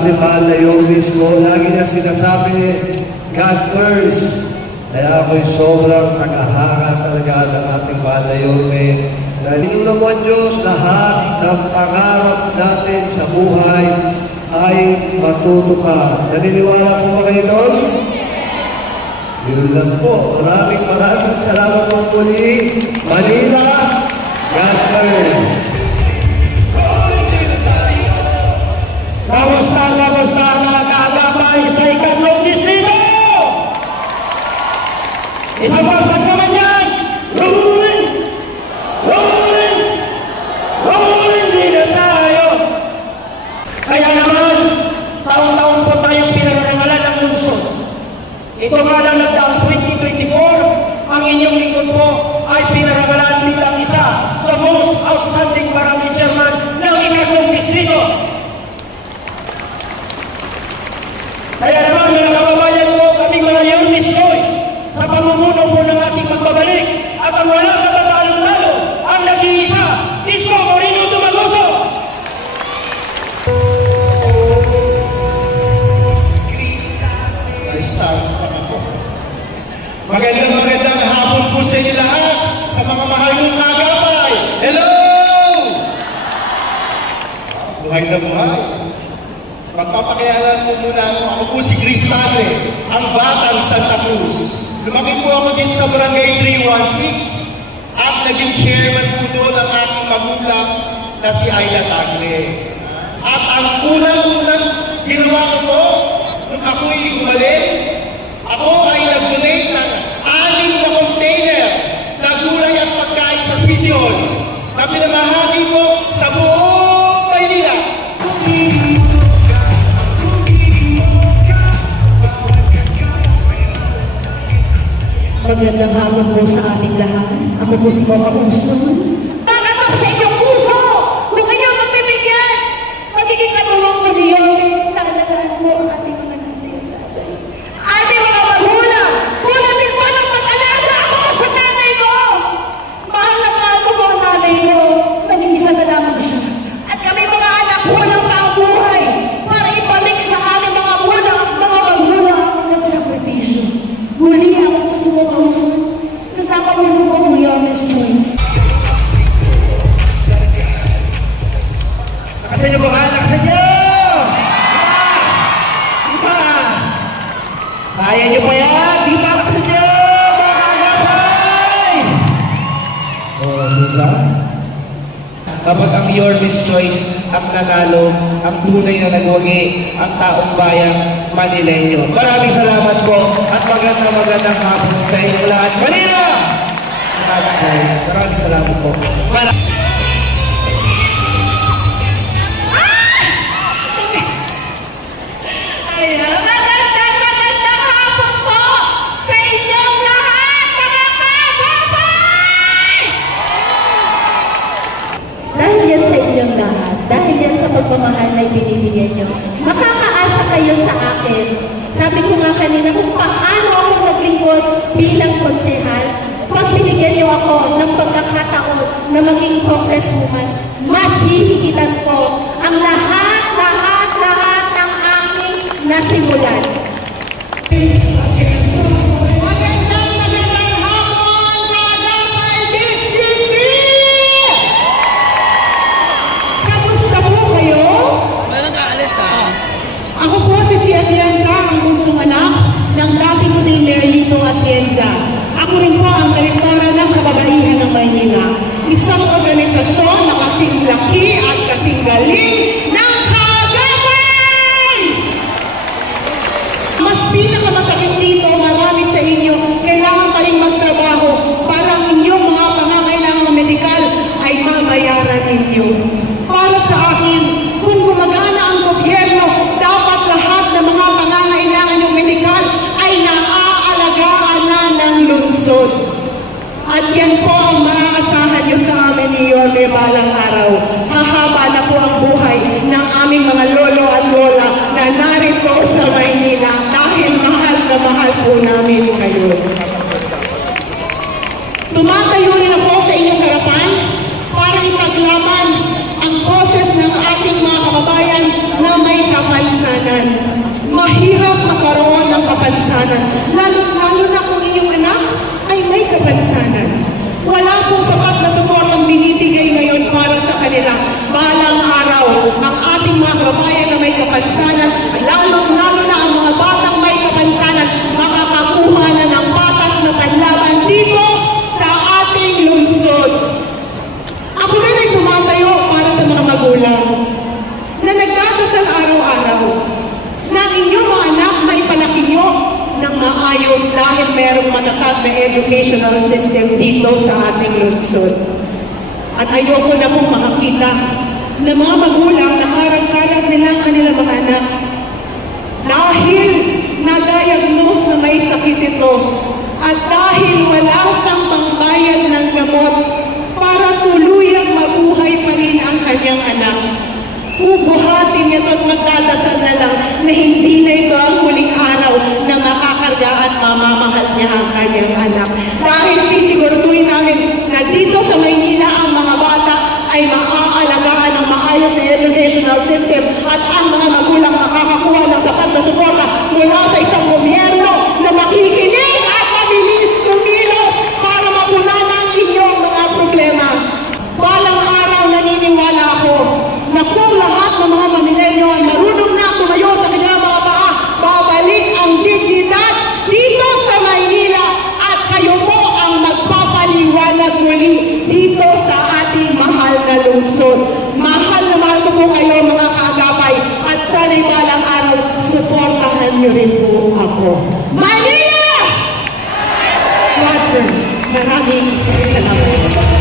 ating mahal na Yormis ko. Lagi niya sinasabi, God first. Kaya ako'y sobrang tagahanga talaga ng ating mahal na Yorme. Dahil inuuna mo ang Diyos, lahat ng pangarap natin sa buhay ay matutupad. Naniniwala po ba kayo doon? Yun lang po. Maraming salamat po muli. Manila, God first. Kamusta mga kaagapay sa ikatlong distrito? Isang basak naman yan! Rolling! Rolling! Rolling din na tayo! Kaya naman, taon-taon po tayong pinangalangalan ng lungsod. Ito nga lang nagdaang 2024, ang inyong lingkod po ay pinangalan bilang isa sa most outstanding barangay chairman ng ikatlong distrito. Kaya naman mga kababayan po, kaming mga Yormis Choice, sa pamumuno po ng ating magbabalik at ang walang katatalo-talo, ang nag-iisa, Isko Moreno Dumagoso. Ay, stars pa ako. Magandang hapon po sa inyo lahat, sa mga mahal kong kaagapay. Hello! Buhay na buhay. Pagpapakilala po muna ako po si Chris Padre, ang batang Santa Cruz. Lumaki po ako din sa Barangay 316 at naging chairman po doon ang aking magulang na si Ayla Tagle. At ang unang ginawa ko po, nung ako'y bumalik, ako ay nag-donate ng 6 na container na gulay at pagkain sa City Hall na pinamahagi po sa buong Maynila. Magandang hapon po sa ating lahat. Ako po si Mama Uson. Nakatok sa inyong puso! Kung inyong magbibigyan, magiging katulong ng Yorme. Nakalagaan po ang ating mga nanay. Ating mga magulang, kulang din po ng mag-alaga ako sa nanay mo. Mahal na mahal ko po ang nanay mo. Nag-iisa na lamang siya. At kami mga anak, kulang pa ang buhay para ibalik sa aming mga magulang ang nagsakripisyo. Muli ako po si Mama Uson. Kasama niyo na po ang Yormes Choice. Nakasan niyo po ba? Nakasan niyo! Diba? Kaya niyo pa yan! Sige pa, nakasan niyo! Mga kaagapay! O, diba? Kapag ang Yormes Choice ang nanalo, ang tunay na nagwagi, ang taong bayang Manileño. Maraming salamat po at magandang hapon sa inyong lahat. Manila! Maraming salamat po. Magandang hapon po sa inyong lahat, mga kaagapay! Dahil yan sa inyong lahat, dahil yan sa pagmamahal na ibinibigay nyo, makakaasa kayo sa akin. Sabi ko nga kanina kung paano ako naglingkod bilang konsehal, pag binigyan nyo ako ng pagkakataon na maging congresswoman, mas hihigitan ko ang lahat ng aking nasimulan. Magandang hapon, Kaagapay District 3! Kamusta po kayo? Walang aalis Ako po si Chia Atienza, ang bunsong anak ng dating puting Merlito Atienza. Ako rin po ang direktora ng Kababaihan ng Maynila. Isang organisasyon na kasing laki at kasing galing ng Kaagapay! Mas pinakamasakit dito, marami sa inyo kailangan pa rin magtrabaho para ang inyong mga pangangailangang medikal ay mabayaran ninyo. Para sa akin, kung gumagana ang gobyerno, dapat lahat ng mga pangangailangan ng medikal ay naaalagaan na ng lungsod. At yan po ang maaasahan nyo sa amin ni Yorme balang araw. Hahaba na po ang buhay ng aming mga lolo at lola na narito sa Maynila dahil mahal na mahal po namin kayo. Tumatayo rin ako sa inyong harapan para ipaglaban ang boses ng ating mga kababayan na may kapansanan. kapansanan. Lalo na kung inyong anak ay may kapansanan. Wala pong sapat na suportang binibigay ngayon para sa kanila. Balang araw, ang ating mga kababayan na may kapansanan, lalo na ang mga batang may kapansanan, makakakuha na ng patas na panlaban dito sa ating lungsod. Ako rin ay tumatayo para sa mga magulang na nagdadasal araw-araw na inyong mga anak maipalaki nyo ng maayos dahil merong matatag na educational system dito sa ating lungsod. At ayoko na pong makakita na mga magulang na karag-karag nila ang kanilang mga anak dahil na-diagnose na may sakit ito at dahil wala siyang pangbayad ng gamot para tuluyang mabuhay pa rin ang kanyang anak. Bubuhatin niya ito at magdadasal na lang na hindi na ito ang huling araw na makakarga at mamamahal niya ang kanyang anak. Dahil sisiguraduhin namin na dito sa Maynila ang mga bata ay maaalagaan ng maayos na educational system at ang mga magulang makakakuha ng sapat na suporta mula sa isang gobyerno na makikinig at mabilis kumilos para mapunan ang inyong mga problema. Balang araw naniniwala ako na kung lahat ng mga Manileño ay marunong na tumayo sa kanilang mga paa, babalik ang dignidad dito sa Maynila at kayo po ang magpapaliwanag muli dito sa ating mahal na lungsod. Mahal na mahal ko po kayo mga kaagapay at sana'y balang araw, suportahan niyo rin po ako. Manila! God first. Maraming salamat.